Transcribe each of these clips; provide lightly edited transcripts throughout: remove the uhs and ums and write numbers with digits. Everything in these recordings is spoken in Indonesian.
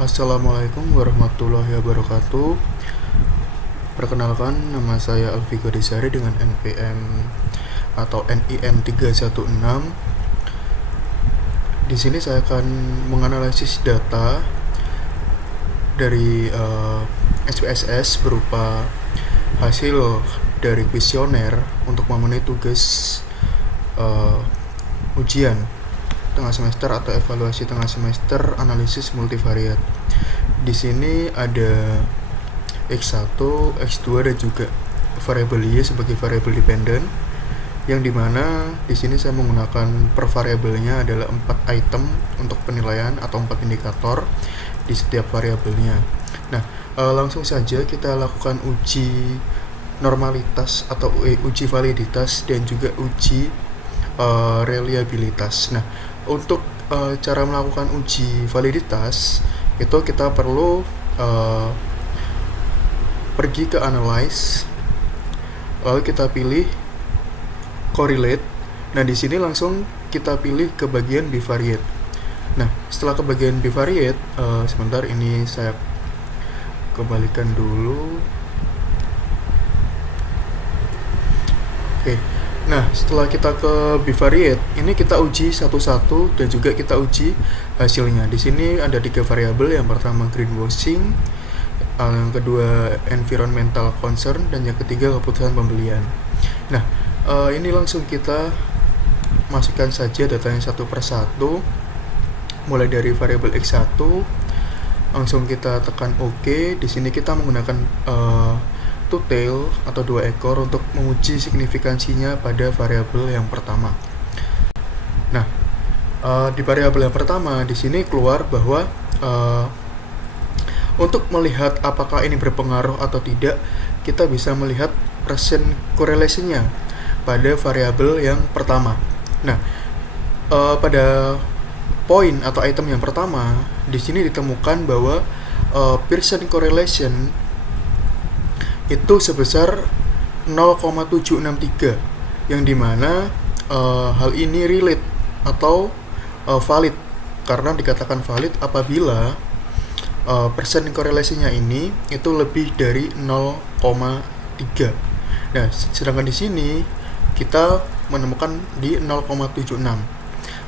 Assalamualaikum warahmatullahi wabarakatuh. Perkenalkan, nama saya Alfi Godesari dengan NPM atau NIM 316. Di sini saya akan menganalisis data dari SPSS berupa hasil dari kuesioner untuk memenuhi tugas ujian tengah semester atau evaluasi tengah semester analisis multivariat. Di sini ada X1, X2 dan juga variabel Y sebagai variabel dependen, yang dimana di sini saya menggunakan per variabelnya adalah 4 item untuk penilaian atau 4 indikator di setiap variabelnya. Nah, langsung saja kita lakukan uji normalitas atau uji validitas dan juga uji reliabilitas. Nah, untuk cara melakukan uji validitas itu kita perlu pergi ke analyze, lalu kita pilih correlate. Nah, di sini langsung kita pilih ke bagian bivariate. Nah, setelah ke bagian bivariate, sebentar ini saya kembalikan dulu. Oke. Nah, setelah kita ke bivariate, ini kita uji satu-satu dan juga kita uji hasilnya. Di sini ada 3 variabel. Yang pertama greenwashing, yang kedua environmental concern, dan yang ketiga keputusan pembelian. Nah, ini langsung kita masukkan saja datanya satu persatu. Mulai dari variabel X1, langsung kita tekan OK. Di sini kita menggunakan two tail atau 2 ekor untuk menguji signifikansinya pada variabel yang pertama. Nah, di variabel yang pertama di sini keluar bahwa untuk melihat apakah ini berpengaruh atau tidak, kita bisa melihat percent correlation-nya pada variabel yang pertama. Nah, pada poin atau item yang pertama di sini ditemukan bahwa percent correlation itu sebesar 0,763, yang dimana hal ini relate atau valid, karena dikatakan valid apabila persen korelasinya ini itu lebih dari 0,3. Nah, sedangkan di sini kita menemukan di 0,76.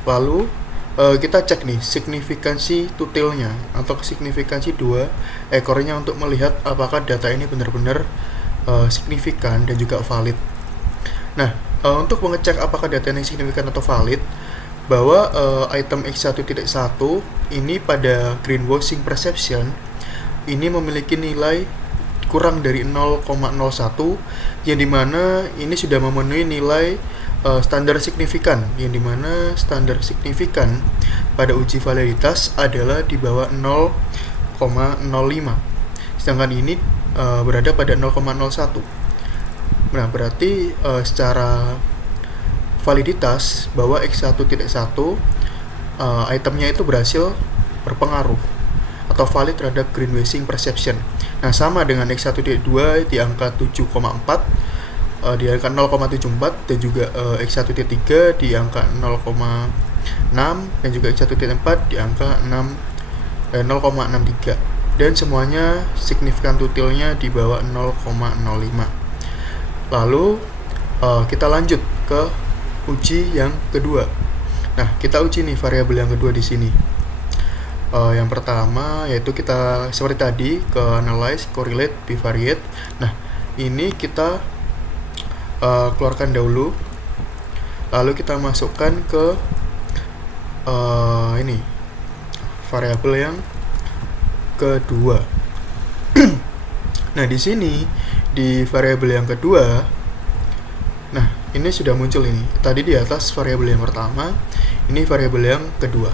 Lalu kita cek nih signifikansi tutilnya atau signifikansi 2 ekornya untuk melihat apakah data ini benar-benar signifikan dan juga valid. Nah, untuk mengecek apakah data ini signifikan atau valid, bahwa item X1.1 ini pada greenwashing perception ini memiliki nilai kurang dari 0,01, yang dimana ini sudah memenuhi nilai standar signifikan, yang dimana standar signifikan pada uji validitas adalah di bawah 0,05, sedangkan ini berada pada 0,01. Nah, berarti secara validitas bahwa X1.1 itemnya itu berhasil berpengaruh atau valid terhadap greenwashing perception. Nah, sama dengan X1.2 di angka 7,4, di angka 0,74, dan juga X1.3 di angka 0,6, dan juga X1.4 di angka 0,63, dan semuanya signifikan tutilnya di bawah 0,05. Lalu kita lanjut ke uji yang kedua. Nah, kita uji nih variabel yang kedua di sini. Yang pertama yaitu kita seperti tadi ke analyze, correlate, bivariate. Nah, ini kita keluarkan dahulu, lalu kita masukkan ke ini variabel yang kedua. Nah, di sini di variabel yang kedua, nah ini sudah muncul ini. Tadi di atas variabel yang pertama, ini variabel yang kedua.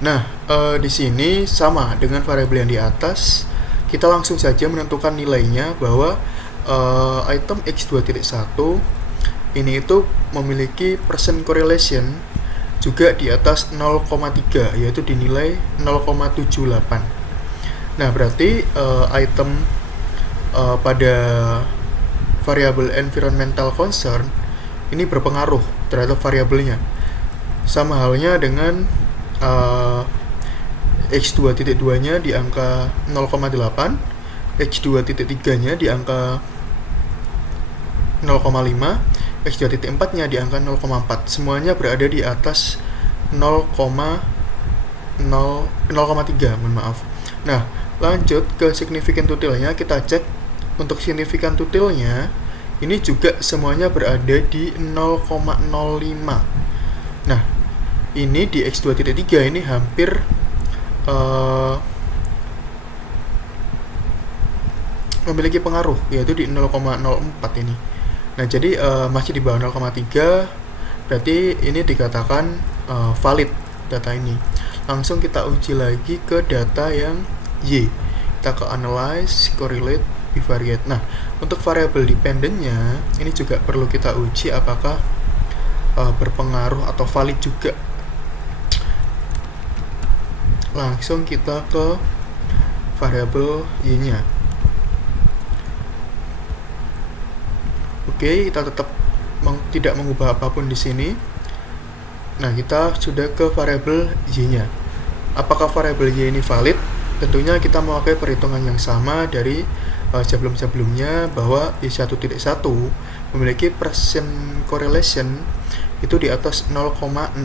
Nah, di sini sama dengan variabel yang di atas, kita langsung saja menentukan nilainya bahwa item X2.1 ini itu memiliki percent correlation juga di atas 0,3, yaitu dinilai 0,78. Nah, berarti item pada variabel environmental concern ini berpengaruh terhadap variabelnya. Sama halnya dengan X2.2-nya di angka 0,8, X2.3-nya di angka 0,5, X2.4-nya di angka 0,4. Semuanya berada di atas 0,3, mohon maaf. Nah, lanjut ke signifikan tutilnya, kita cek untuk signifikan tutilnya ini juga semuanya berada di 0,05. Nah, ini di X2.3 ini hampir memiliki pengaruh, yaitu di 0,04 ini. Nah, jadi masih di bawah 0,3, berarti ini dikatakan valid data ini. Langsung kita uji lagi ke data yang Y. Kita ke analyze, correlate, bivariate. Nah, untuk variable dependentnya ini juga perlu kita uji apakah berpengaruh atau valid juga. Langsung kita ke variable Y-nya. Oke, kita tetap tidak mengubah apapun di sini. Nah, kita sudah ke variable Y-nya. Apakah variable Y ini valid? Tentunya kita memakai perhitungan yang sama dari sebelum-sebelumnya, bahwa Y1.1 memiliki percent correlation itu di atas 0,6.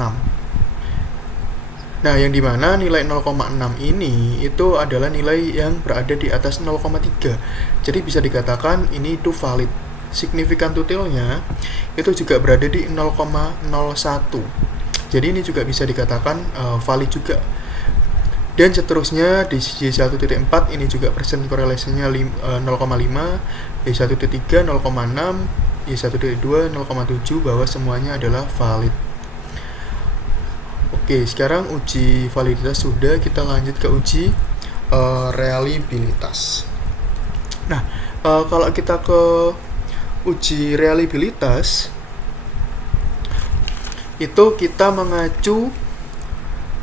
Nah, yang dimana nilai 0,6 ini itu adalah nilai yang berada di atas 0,3. Jadi bisa dikatakan ini itu valid. Signifikan tutilnya itu juga berada di 0,01. Jadi ini juga bisa dikatakan valid juga. Dan seterusnya di Y1.4 ini juga percent correlation-nya 0,5, Y1.3 0,6, Y1.2 0,7, bahwa semuanya adalah valid. Oke, sekarang uji validitas sudah, kita lanjut ke uji reliabilitas. Nah, kalau kita ke uji reliabilitas itu kita mengacu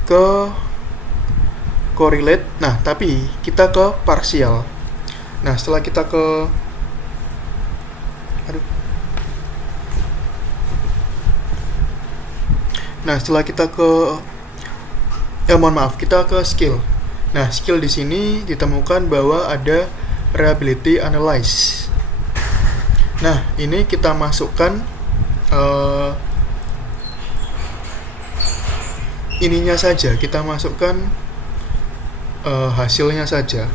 ke correlate. Nah, tapi kita ke partial. Nah, setelah kita ke kita ke skill. Nah, skill di sini ditemukan bahwa ada reliability analyze. Nah, ini kita masukkan ininya saja, kita masukkan hasilnya saja.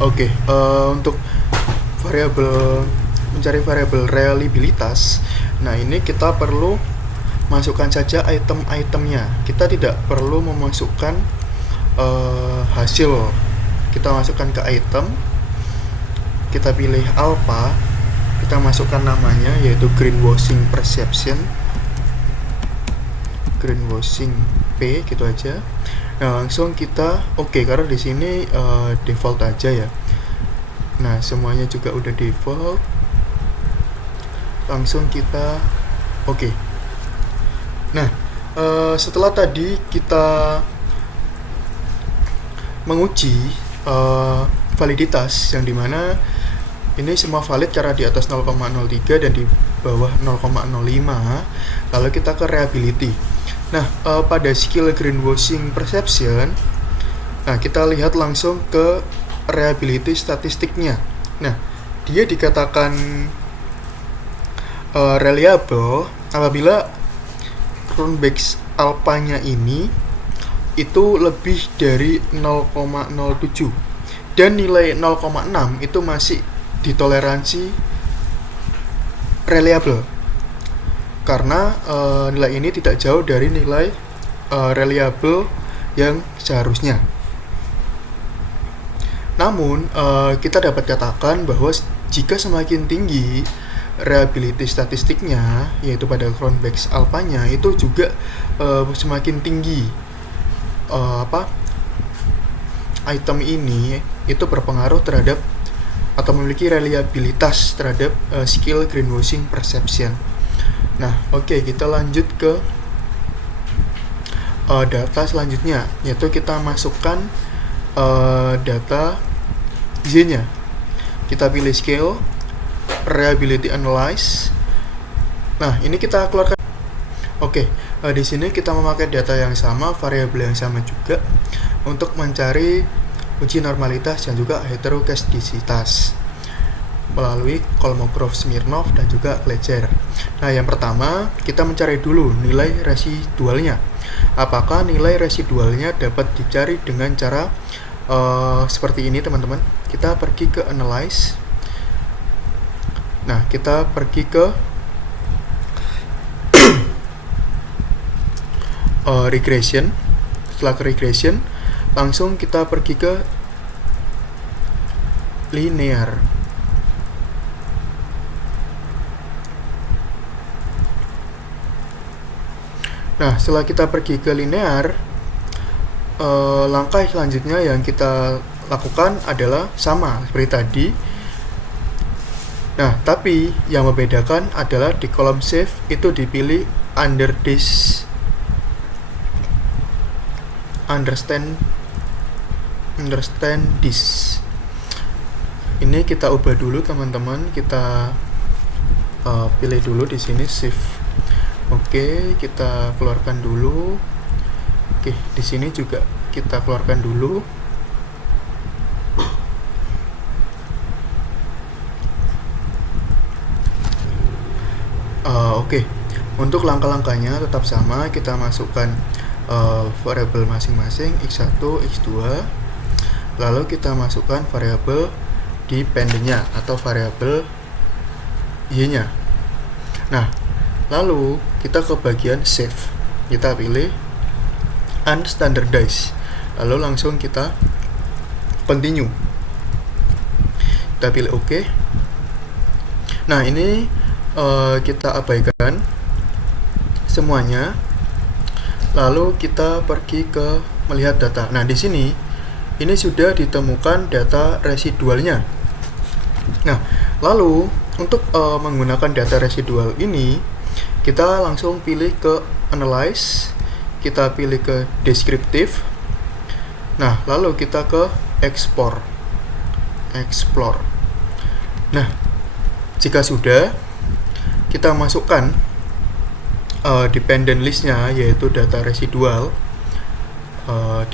Oke, untuk mencari variabel reliabilitas, nah ini kita perlu masukkan saja item-itemnya. Kita tidak perlu memasukkan hasil. Kita masukkan ke item, kita pilih alpha, kita masukkan namanya yaitu greenwashing perception, greenwashing P, gitu aja. Nah, langsung kita karena di sini default aja ya. Nah, semuanya juga udah default. Langsung kita Nah, setelah tadi kita menguji validitas, yang dimana ini semua valid karena di atas 0,03 dan di bawah 0,05. Lalu kita ke reliability. Nah, pada skill greenwashing perception, nah kita lihat langsung ke reliability statistiknya. Nah, dia dikatakan reliable apabila Cronbach's alpha-nya ini itu lebih dari 0,07 dan nilai 0,6 itu masih ditoleransi reliable, karena nilai ini tidak jauh dari nilai reliable yang seharusnya. Namun kita dapat katakan bahwa jika semakin tinggi reliability statistiknya, yaitu pada Cronbach's alpha-nya, itu juga semakin tinggi item ini itu berpengaruh terhadap atau memiliki reliabilitas terhadap skill greenwashing perception. Nah, kita lanjut ke data selanjutnya, yaitu kita masukkan data Z-nya. Kita pilih scale, reliability analyze. Nah, ini kita keluarkan. Oke, di sini kita memakai data yang sama, variabel yang sama juga untuk mencari uji normalitas dan juga heteroskedastisitas melalui Kolmogorov-Smirnov dan juga Gleiser. Nah, yang pertama kita mencari dulu nilai residualnya. Apakah nilai residualnya dapat dicari dengan cara seperti ini, teman-teman? Kita pergi ke analyze. Nah, kita pergi ke regression. Setelah ke regression, langsung kita pergi ke linear. Nah, setelah kita pergi ke linear, langkah selanjutnya yang kita lakukan adalah sama seperti tadi. Nah, tapi yang membedakan adalah di kolom save itu dipilih understand this. Ini kita ubah dulu, teman-teman. Kita pilih dulu di sini shift. Oke, kita keluarkan dulu. Oke, di sini juga kita keluarkan dulu. Oke, untuk langkah-langkahnya tetap sama. Kita masukkan variabel masing-masing x1, x2. Lalu kita masukkan variabel dependentnya atau variabel y-nya. Nah, lalu kita ke bagian save. Kita pilih unstandardize. Lalu langsung kita continue. Kita pilih OK. Nah, ini kita abaikan semuanya. Lalu kita pergi ke melihat data. Nah, di sini ini sudah ditemukan data residualnya. Nah, lalu untuk menggunakan data residual ini, kita langsung pilih ke analyze, kita pilih ke descriptive. Nah, lalu kita ke explore. Nah, jika sudah, kita masukkan dependent listnya, yaitu data residual.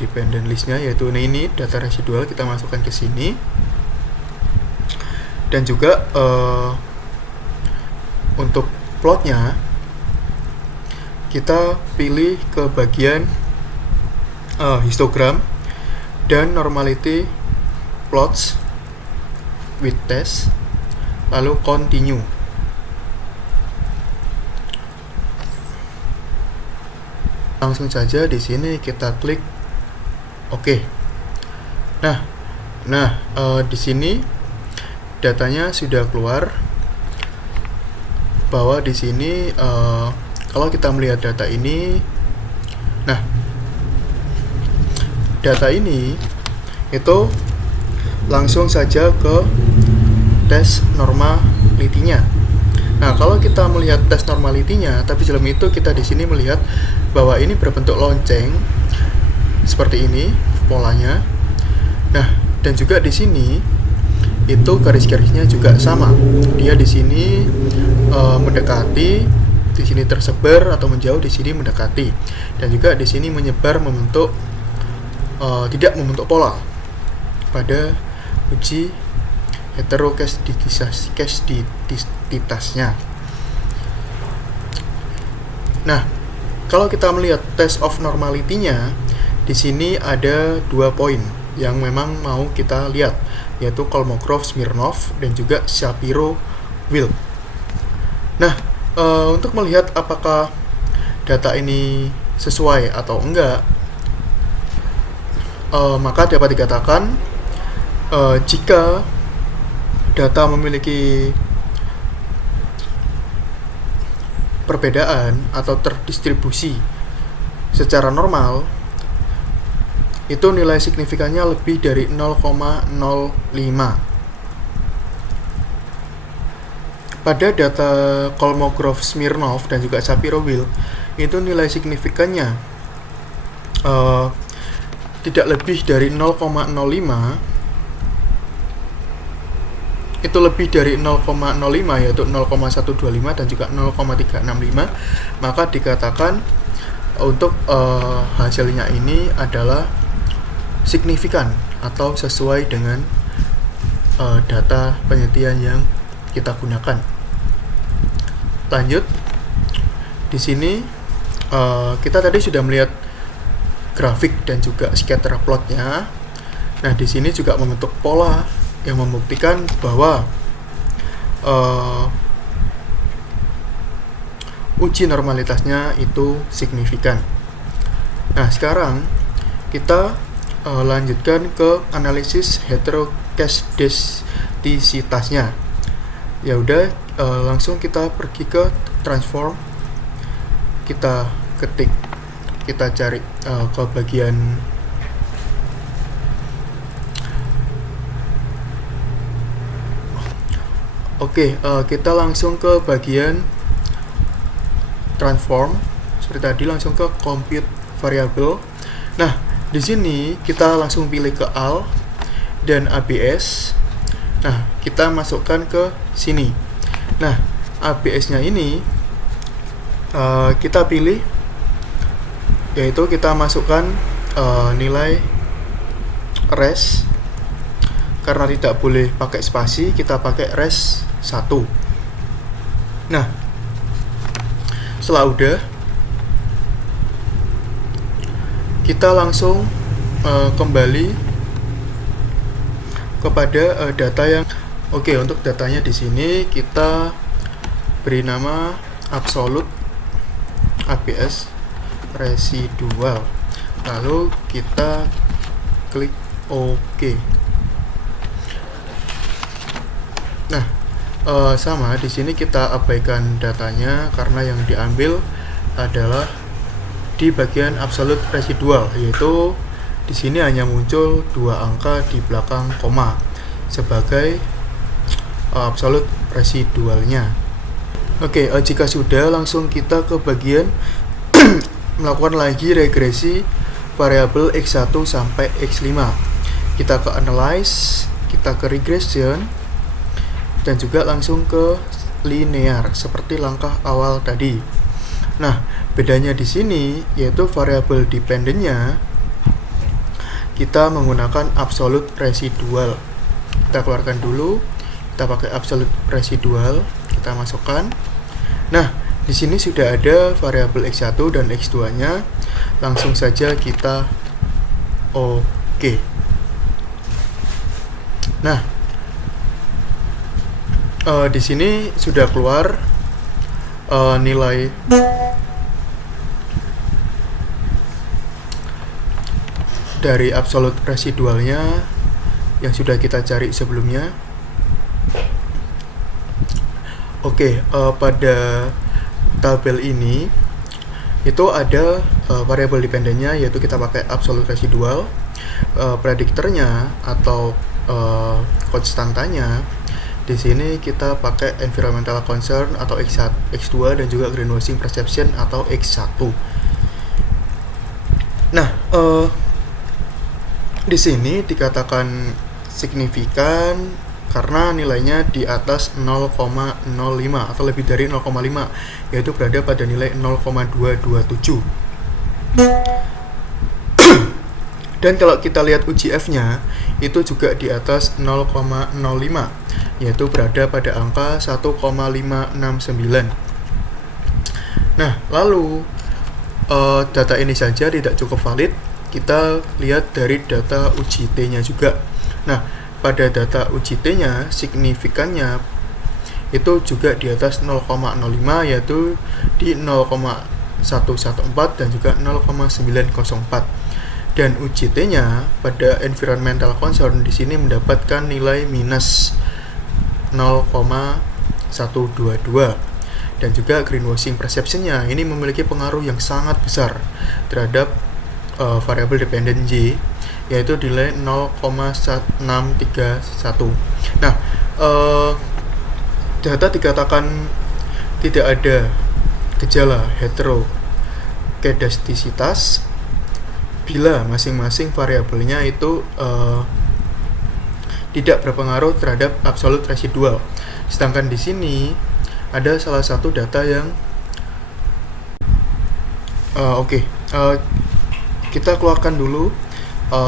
Dependent listnya yaitu ini data residual, kita masukkan ke sini. Dan juga untuk plotnya, kita pilih ke bagian histogram dan normality plots with test, lalu continue. Langsung saja di sini kita klik OK. Nah, di sini datanya sudah keluar bahwa di sini kalau kita melihat data ini, nah, data ini itu langsung saja ke tes normality-nya. Nah, kalau kita melihat tes normality-nya, tapi sebelum itu kita di sini melihat bahwa ini berbentuk lonceng seperti ini polanya. Nah, dan juga di sini itu garis-garisnya juga sama. Dia di sini mendekati, di sini tersebar atau menjauh, di sini mendekati, dan juga di sini menyebar membentuk tidak membentuk pola pada uji heteroskedastisitasnya. Nah, kalau kita melihat test of normality-nya, di sini ada 2 poin yang memang mau kita lihat, yaitu Kolmogorov-Smirnov dan juga Shapiro-Wilk. Nah, untuk melihat apakah data ini sesuai atau enggak, maka dapat dikatakan jika data memiliki perbedaan atau terdistribusi secara normal, itu nilai signifikannya lebih dari 0,05. Pada data Kolmogorov-Smirnov dan juga Shapiro-Wilk, itu nilai signifikannya tidak lebih dari 0,05 itu lebih dari 0,05 yaitu 0,125 dan juga 0,365, maka dikatakan untuk hasilnya ini adalah signifikan atau sesuai dengan data penelitian yang kita gunakan. Lanjut, di sini kita tadi sudah melihat grafik dan juga scatter plotnya. Nah, di sini juga membentuk pola yang membuktikan bahwa uji normalitasnya itu signifikan. Nah, sekarang kita lanjutkan ke analisis heteroskedastisitasnya. Ya udah, langsung kita pergi ke transform. Kita ketik, kita cari ke bagian kita langsung ke bagian transform. Seperti tadi, langsung ke compute variable. Nah, di sini kita langsung pilih ke AL dan ABS. Nah, kita masukkan ke sini. Nah, ABS-nya ini kita pilih, yaitu kita masukkan nilai res. Karena tidak boleh pakai spasi, kita pakai res 1. Nah, setelah udah, kita langsung kembali kepada data yang untuk datanya di sini kita beri nama absolute ABS residual. Lalu kita klik OK. Nah, sama di sini kita abaikan datanya karena yang diambil adalah di bagian absolute residual, yaitu di sini hanya muncul 2 angka di belakang koma sebagai absolute residualnya. Jika sudah, langsung kita ke bagian melakukan lagi regresi variabel X1 sampai X5. Kita ke analyze, kita ke regression, dan juga langsung ke linear seperti langkah awal tadi. Nah, bedanya di sini yaitu variabel dependentnya kita menggunakan absolute residual. Kita keluarkan dulu, kita pakai absolute residual, kita masukkan. Nah, di sini sudah ada variabel X1 dan X2-nya. Langsung saja kita OK. Nah, di sini sudah keluar nilai dari absolute residualnya yang sudah kita cari sebelumnya. Pada tabel ini itu ada variabel dependennya, yaitu kita pakai absolute residual. Prediktornya atau konstantanya di sini kita pakai environmental concern atau X2 dan juga greenwashing perception atau X1. Nah, di sini dikatakan signifikan karena nilainya di atas 0,05 atau lebih dari 0,5, yaitu berada pada nilai 0,227. Dan kalau kita lihat UGF-nya itu juga di atas 0,05, yaitu berada pada angka 1,569. Nah, lalu data ini saja tidak cukup valid. Kita lihat dari data UJT-nya juga. Nah, pada data UJT-nya signifikannya itu juga di atas 0,05, yaitu di 0,114 dan juga 0,904. Dan UJT-nya pada environmental concern di sini mendapatkan nilai minus 0,122. Dan juga greenwashing perception-nya ini memiliki pengaruh yang sangat besar terhadap variabel dependent J, yaitu nilai 0,631. Nah, data dikatakan tidak ada gejala heterokedastisitas bila masing-masing variabelnya itu tidak berpengaruh terhadap absolute residual. Sedangkan di sini ada salah satu data yang kita keluarkan dulu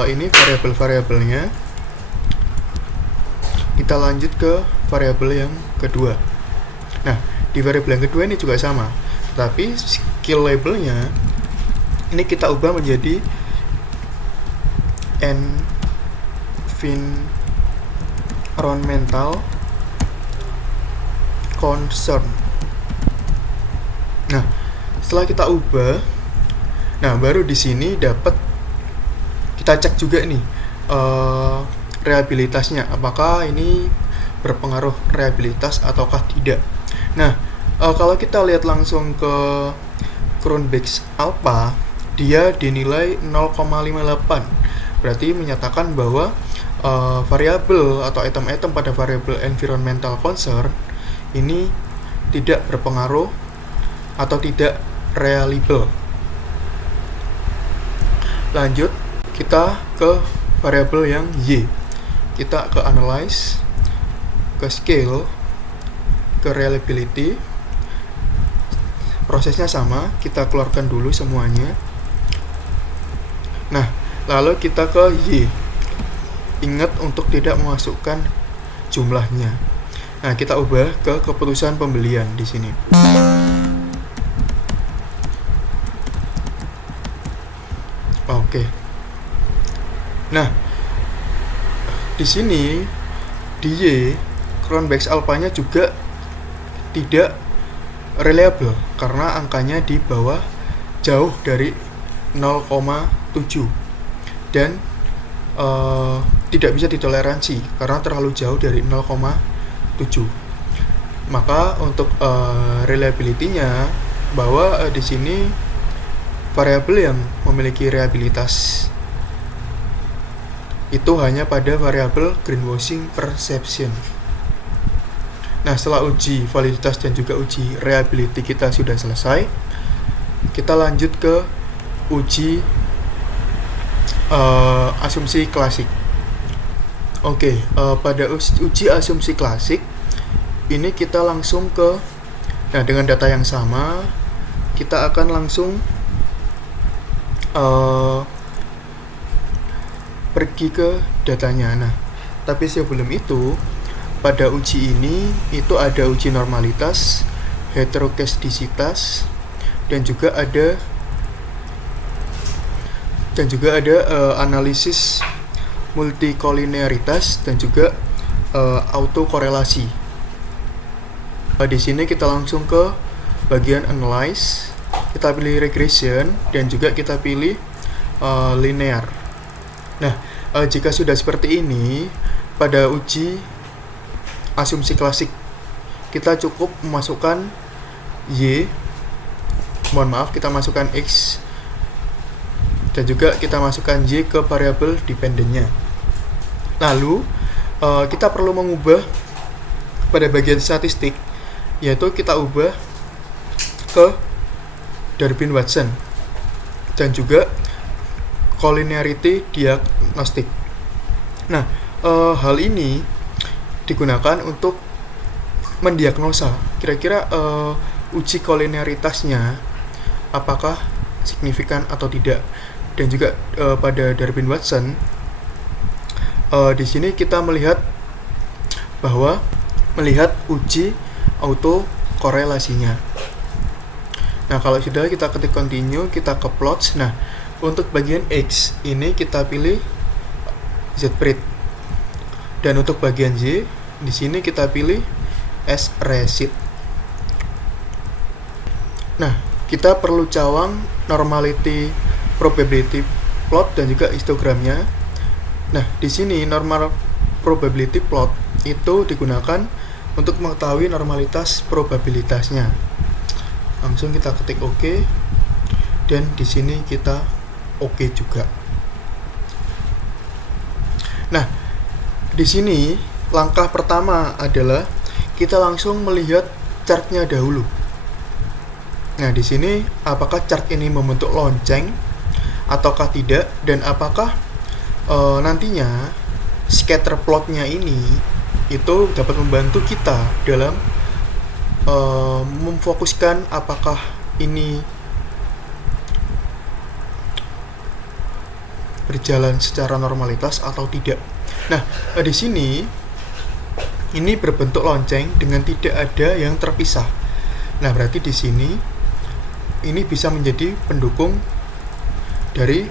ini variabel-variabelnya. Kita lanjut ke variabel yang kedua. Nah, di variabel yang kedua ini juga sama, tapi skill labelnya ini kita ubah menjadi environmental concern. Nah, setelah kita ubah, nah baru di sini dapat kita cek juga nih reliabilitasnya, apakah ini berpengaruh reliabilitas ataukah tidak. Nah, kalau kita lihat langsung ke Cronbach's alpha, dia dinilai 0,58, berarti menyatakan bahwa variabel atau item-item pada variabel environmental concern ini tidak berpengaruh atau tidak reliable. Lanjut, kita ke variabel yang Y. Kita ke analyze, ke scale, ke reliability. Prosesnya sama, kita keluarkan dulu semuanya. Nah, lalu kita ke Y. Ingat untuk tidak memasukkan jumlahnya. Nah, kita ubah ke keputusan pembelian di sini. Oke. Nah, di sini di Y, Cronbach's alpha-nya juga tidak reliable karena angkanya di bawah jauh dari 0,7 dan tidak bisa ditoleransi karena terlalu jauh dari 0,7. Maka untuk reliability-nya bahwa di sini variabel yang memiliki reliabilitas itu hanya pada variabel greenwashing perception. Nah, setelah uji validitas dan juga uji reliability kita sudah selesai, kita lanjut ke uji asumsi klasik. Pada uji asumsi klasik ini kita langsung ke, nah dengan data yang sama kita akan langsung pergi ke datanya. Nah, tapi sebelum itu pada uji ini itu ada uji normalitas, heteroskedastisitas, dan juga ada analisis multikolinearitas dan juga autokorelasi. Di sini kita langsung ke bagian analyze, kita pilih regression dan juga kita pilih linear. Nah, jika sudah seperti ini, pada uji asumsi klasik kita cukup memasukkan kita masukkan X dan juga kita masukkan Y ke variabel dependennya. Lalu kita perlu mengubah pada bagian statistik, yaitu kita ubah ke Durbin-Watson dan juga collinearity diagnostic. Nah, hal ini digunakan untuk mendiagnosa kira-kira uji collinearitasnya apakah signifikan atau tidak. Dan juga pada Durbin-Watson di sini kita melihat uji autokorelasinya. Nah, kalau sudah kita ketik continue, kita ke plots. Nah, untuk bagian X ini kita pilih Z-Prit. Dan untuk bagian Y di sini kita pilih S-Recit. Nah, kita perlu cawang normality probability plot dan juga histogramnya. Nah, di sini normal probability plot itu digunakan untuk mengetahui normalitas probabilitasnya. Langsung kita ketik OK dan di sini kita OK juga. Nah, di sini langkah pertama adalah kita langsung melihat chartnya dahulu. Nah, di sini apakah chart ini membentuk lonceng ataukah tidak, dan apakah nantinya scatter plotnya ini itu dapat membantu kita dalam memfokuskan apakah ini berjalan secara normalitas atau tidak. Nah, di sini ini berbentuk lonceng dengan tidak ada yang terpisah. Nah, berarti di sini ini bisa menjadi pendukung dari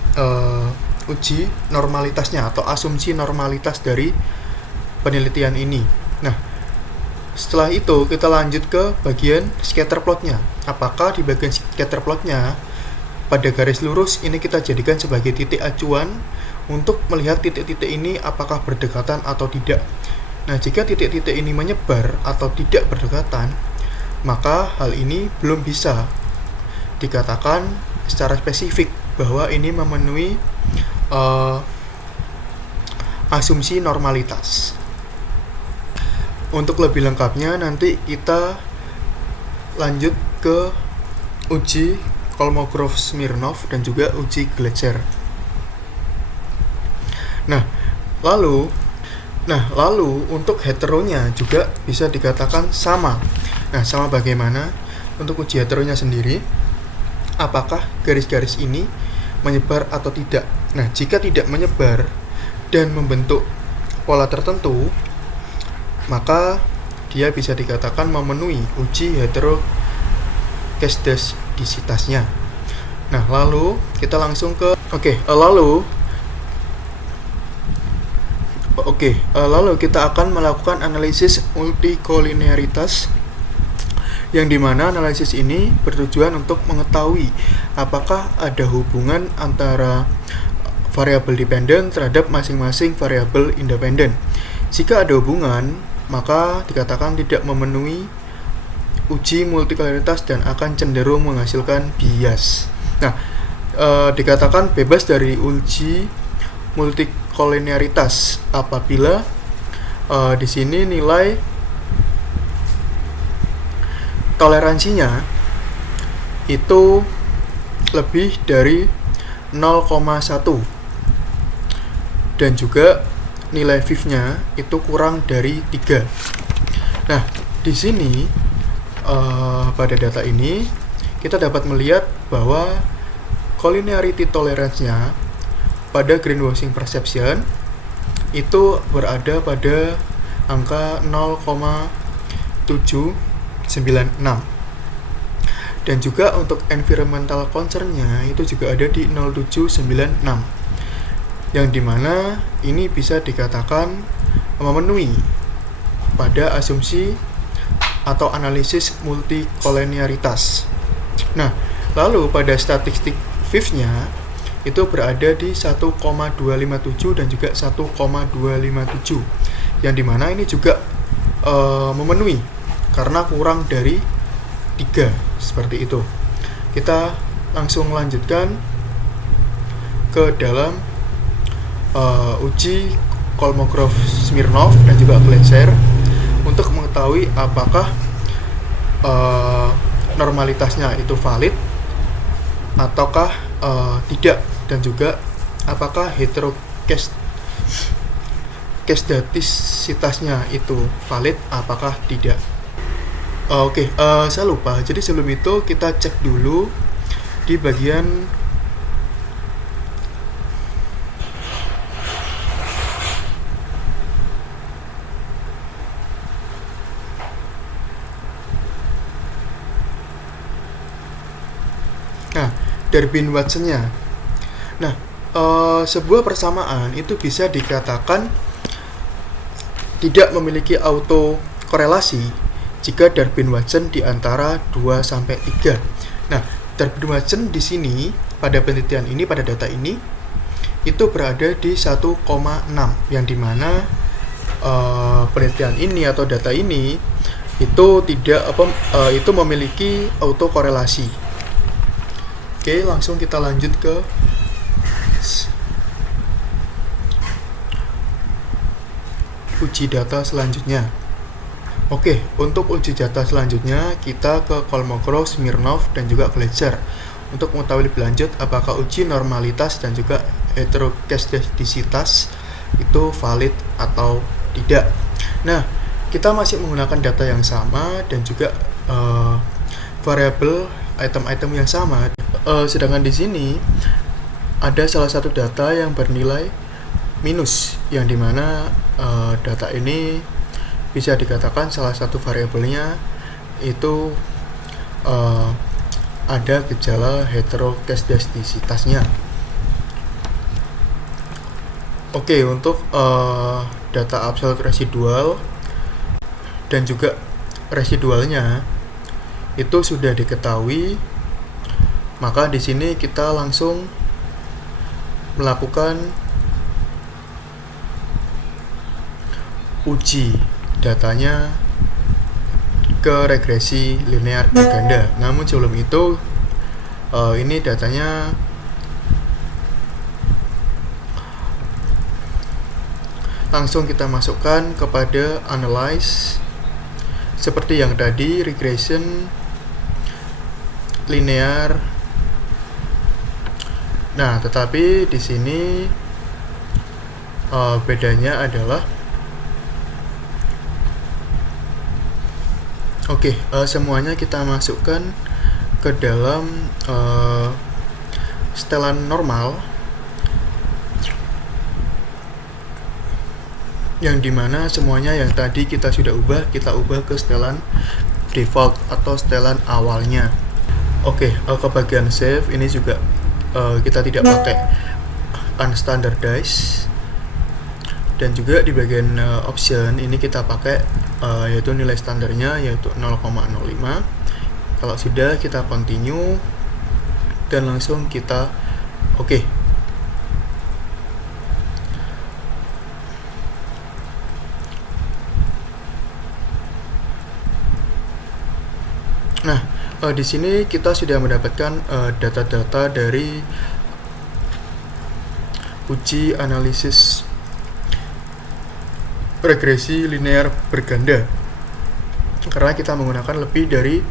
uji normalitasnya atau asumsi normalitas dari penelitian ini. Nah, setelah itu kita lanjut ke bagian scatter plotnya. Apakah di bagian scatter plotnya pada garis lurus ini kita jadikan sebagai titik acuan untuk melihat titik-titik ini apakah berdekatan atau tidak. Nah, jika titik-titik ini menyebar atau tidak berdekatan, maka hal ini belum bisa dikatakan secara spesifik bahwa ini memenuhi asumsi normalitas. Untuk lebih lengkapnya nanti kita lanjut ke uji Kolmogorov-Smirnov dan juga uji Gleiser. Nah, lalu untuk heteronya juga bisa dikatakan sama. Nah, sama bagaimana? Untuk uji heteronya sendiri, apakah garis-garis ini menyebar atau tidak? Nah, jika tidak menyebar dan membentuk pola tertentu, maka dia bisa dikatakan memenuhi uji heteroskedastisitasnya. Nah, lalu kita langsung ke lalu kita akan melakukan analisis multikolinearitas, yang dimana analisis ini bertujuan untuk mengetahui apakah ada hubungan antara variabel dependen terhadap masing-masing variabel independen. Jika ada hubungan, maka dikatakan tidak memenuhi uji multikolinearitas dan akan cenderung menghasilkan bias. Nah, dikatakan bebas dari uji multikolinearitas apabila di sini nilai toleransinya itu lebih dari 0,1 dan juga nilai VIF-nya itu kurang dari 3. Nah, di sini pada data ini kita dapat melihat bahwa collinearity tolerance-nya pada greenwashing perception itu berada pada angka 0,796, dan juga untuk environmental concern-nya itu juga ada di 0,796, yang dimana ini bisa dikatakan memenuhi pada asumsi atau analisis multikolinearitas. Nah, lalu pada statistik VIF-nya itu berada di 1,257 dan juga 1,257, yang dimana ini juga memenuhi karena kurang dari 3, seperti itu. Kita langsung lanjutkan ke dalam uji Kolmogorov-Smirnov dan juga Gleiser untuk mengetahui apakah normalitasnya itu valid ataukah tidak, dan juga apakah heteroskedastisitasnya itu valid apakah tidak. Saya lupa. Jadi sebelum itu kita cek dulu di bagian Durbin-Watson-nya. Nah, sebuah persamaan itu bisa dikatakan tidak memiliki autokorelasi jika Durbin-Watson di antara 2 sampai 3. Nah, Durbin-Watson di sini pada penelitian ini, pada data ini itu berada di 1,6, yang dimana penelitian ini atau data ini itu tidak itu memiliki autokorelasi. Oke, langsung kita lanjut ke uji data selanjutnya. Oke, untuk uji data selanjutnya kita ke Kolmogorov, Smirnov dan juga Gleiser untuk mengetahui lebih lanjut apakah uji normalitas dan juga heteroskedastisitas itu valid atau tidak. Nah, kita masih menggunakan data yang sama dan juga variabel item-item yang sama. Sedangkan di sini ada salah satu data yang bernilai minus, yang dimana data ini bisa dikatakan salah satu variabelnya itu ada gejala heteroskedastisitasnya. Oke, untuk data absolute residual dan juga residualnya itu sudah diketahui, maka di sini kita langsung melakukan uji datanya ke regresi linear berganda. Namun sebelum itu ini datanya langsung kita masukkan kepada analyze seperti yang tadi, regression linear. Nah, tetapi di sini bedanya adalah semuanya kita masukkan ke dalam setelan normal, yang dimana semuanya yang tadi kita sudah kita ubah ke setelan default atau setelan awalnya. Ke bagian save ini juga kita tidak pakai unstandardized, dan juga di bagian option ini kita pakai yaitu nilai standarnya yaitu 0,05. Kalau sudah, kita continue dan langsung kita Nah, di sini kita sudah mendapatkan data-data dari uji analisis regresi linear berganda, karena kita menggunakan lebih dari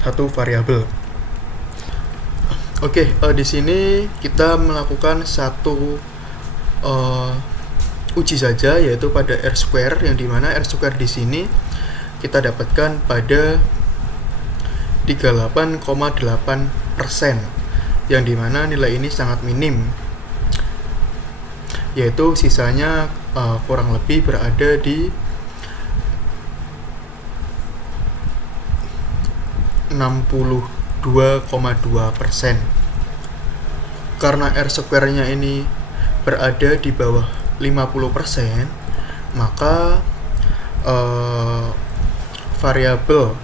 satu variabel. Di sini kita melakukan satu uji saja, yaitu pada R-square, yang dimana R-square di sini kita dapatkan pada 38,8%, yang dimana nilai ini sangat minim, yaitu sisanya kurang lebih berada di 62,2%. Karena R-square-nya ini berada di bawah 50%, maka variabel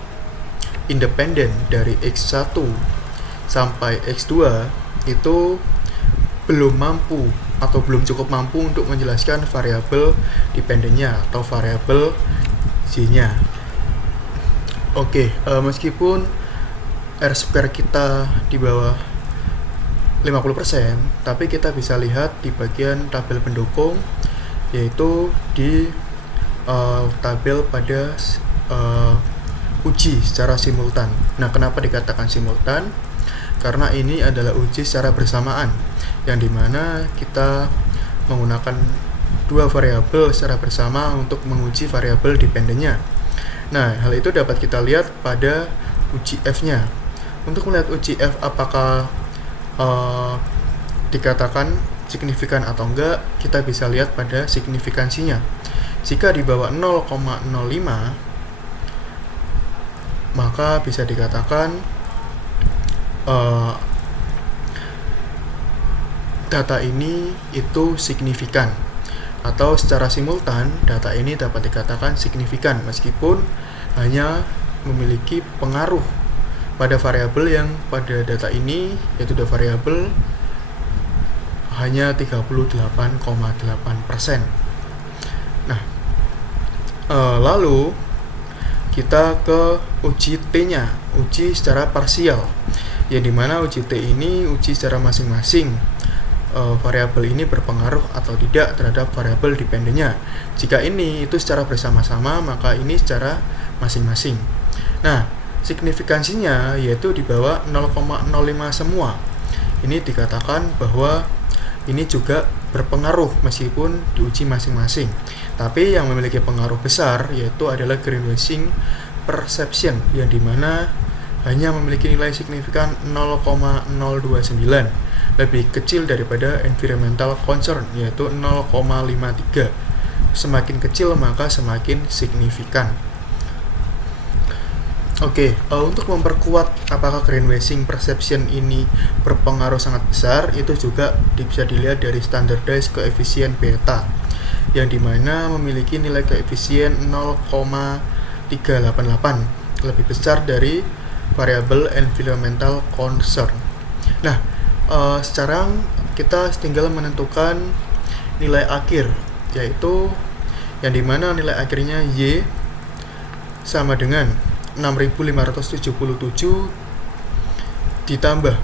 independen dari X1 sampai X2 itu belum mampu atau belum cukup mampu untuk menjelaskan variabel dependennya atau variabel Z-nya. Meskipun R-square kita di bawah 50%, tapi kita bisa lihat di bagian tabel pendukung, yaitu di tabel pada uji secara simultan. Nah, kenapa dikatakan simultan? Karena ini adalah uji secara bersamaan, yang dimana kita menggunakan dua variabel secara bersama untuk menguji variabel dependennya. Nah, hal itu dapat kita lihat pada uji F-nya. Untuk melihat uji F apakah dikatakan signifikan atau enggak, kita bisa lihat pada signifikansinya. Jika di bawah 0,05, maka bisa dikatakan data ini itu signifikan, atau secara simultan data ini dapat dikatakan signifikan meskipun hanya memiliki pengaruh pada variabel yang pada data ini, yaitu data variabel hanya 38,8%. Nah, lalu kita ke uji T-nya, uji secara parsial, yang dimana uji T ini uji secara masing-masing variabel ini berpengaruh atau tidak terhadap variabel dependennya. Jika ini itu secara bersama-sama, maka ini secara masing-masing. Nah, signifikansinya yaitu di bawah 0,05 semua. Ini dikatakan bahwa ini juga berpengaruh meskipun diuji masing-masing. Tapi yang memiliki pengaruh besar yaitu adalah greenwashing perception, yang dimana hanya memiliki nilai signifikan 0,029, lebih kecil daripada environmental concern yaitu 0,53. Semakin kecil maka semakin signifikan. Oke, untuk memperkuat apakah greenwashing perception ini berpengaruh sangat besar, itu juga bisa dilihat dari standardized coefficient beta, yang dimana memiliki nilai koefisien 0,388, lebih besar dari variabel environmental concern. Nah, sekarang kita tinggal menentukan nilai akhir, yaitu yang dimana nilai akhirnya Y sama dengan 6577 ditambah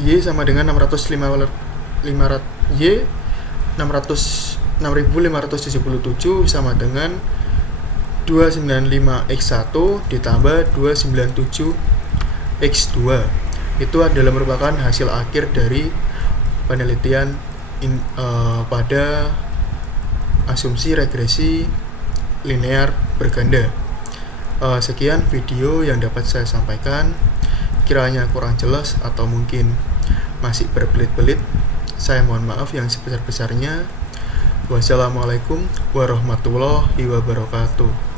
Y sama dengan 6577 sama dengan 295x1 ditambah 297x2. Itu adalah merupakan hasil akhir dari penelitian pada asumsi regresi linear berganda. Sekian video yang dapat saya sampaikan. Kiranya kurang jelas atau mungkin masih berbelit-belit, saya mohon maaf yang sebesar-besarnya. Wassalamualaikum warahmatullahi wabarakatuh.